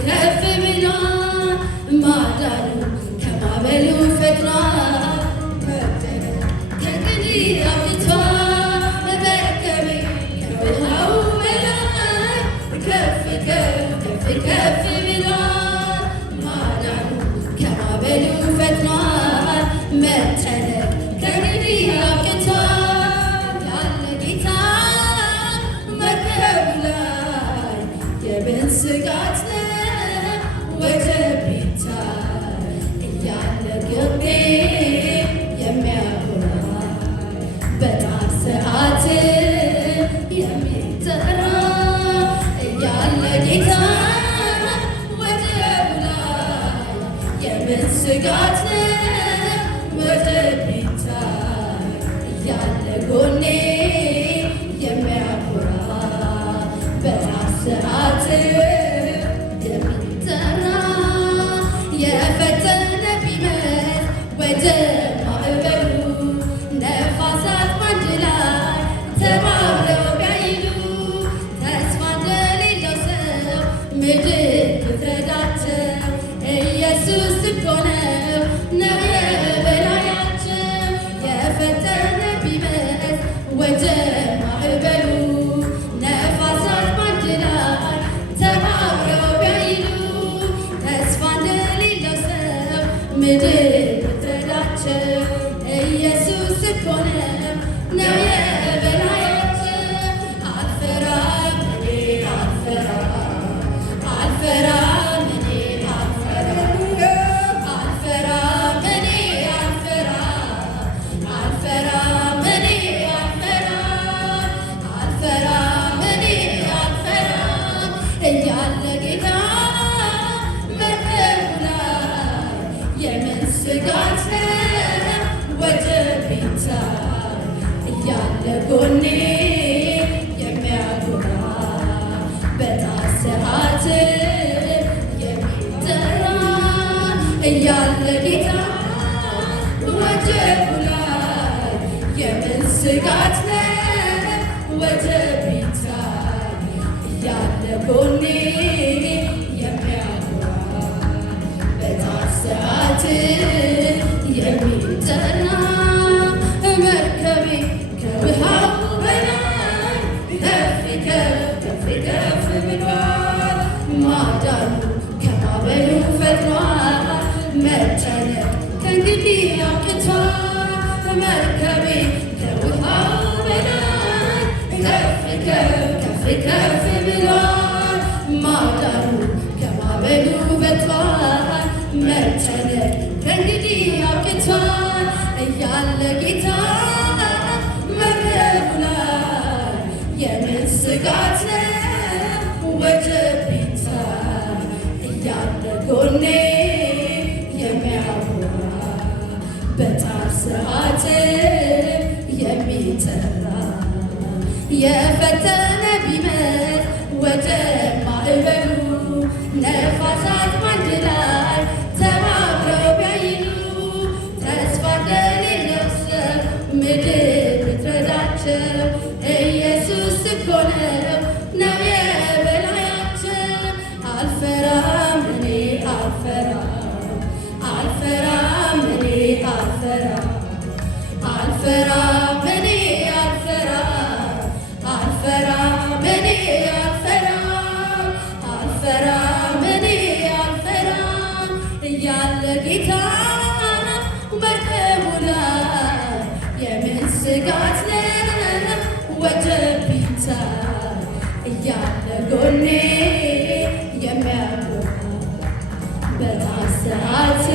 ከፍ ብሏል ማዳኑ ከማዕበሉ ፈጥኗል ከእንግዲህ አብቅቷል መርከቤ ከውሃው በላይ ከፍ ከፍ ብሏል ማዳኑ ከማዕበሉ ፈጥኗል መጨነቅ ከእንግዲህ አብቅቷል ያለ ጌታ መርከቡ ላይ የምን ስጋት ነው ወጀብ ቢታይ እያለ ግቤ የሚያኮራ በጣር ሰዓት የሚጠራ እያለ ጌታ ወጀብ ላይ የምን ስጋት ነው ወጀብ ቢታይ እያለ ጎኔ የሚያኮራ በጣር ሰዓት የሚጠራ የፈተነ ቢመት ወደ ማዕበሉ ነፋሳት ባንድ ላይ ተባብረው ቢያይሉ ተስፋ እንደሌለው ሰው ምድር ብትረዳቸው ኢየሱስ እኮ ነው የበላያቸው የፈተነ ቢመት ወደ ማዕበሉ ነፋሳት ባንድ ላይ ተባብረው ቢያይሉ ተስፋ እንደሌለው ሰው ምድር ብትረዳቸው ኢየሱስ እኮ ነው የበላያቸው አልፈራም እኔ አልፈራም እኔ አልፈራም እኔ አልፈራም እኔ አልፈራም እኔ አልፈራም እያለ ጌታ መርከቡ ላይ የምን ስጋት ነው ወጀብ ቢታይ እያለ ጎኔ የሚያኮራ በጣር ሰዓት የሚጠራ እያለ ጌታ ወጀቡ ላይ የምን ስጋት ነው ወጀብ ቢታይ እያለ ጎኔ የሚያኮራ በጣር ሰዓት የሚጠራ መርከቤ ከውሃው በላይ ከፍ ብሏል ማዳኑ ከማዕበሉ ፈጥኗል መጨነቅ ከእንግዲህ አብቅቷል መርከቤ ከውሃው በላይ ከፍ ብሏል ማዳኑ ከማዕበሉ ፈጥኗል መጨነቅ ከእንግዲህ አብቅቷል እያለ ጌታ መርከቡ ላይ የምን ስጋት ነው ወጀብ ቢታይ እያለ ጎኔ የሚያኮራ በጣር ሰዓት የሚጠራ የፈተነ ቢመት ወደ ማዕበሉ ነፋሳት ባንድ ላይ ተባብረው ቢያይሉ ተስፋ እንደሌለው ሰው ምድር ብትረዳቸው ኢየሱስ እኮ ነው የበላያቸው አልፈራም እኔ አልፈራም እኔ አልፈራም እኔ አልፈራም እኔ አልፈራም እኔ አልፈራም እያለ ጌታ መርከቡ ላይ የምን ስጋት ነው ወጀብ ቢታይ እያለ ጎኔ የሚያኮራ በጣር ሰዓት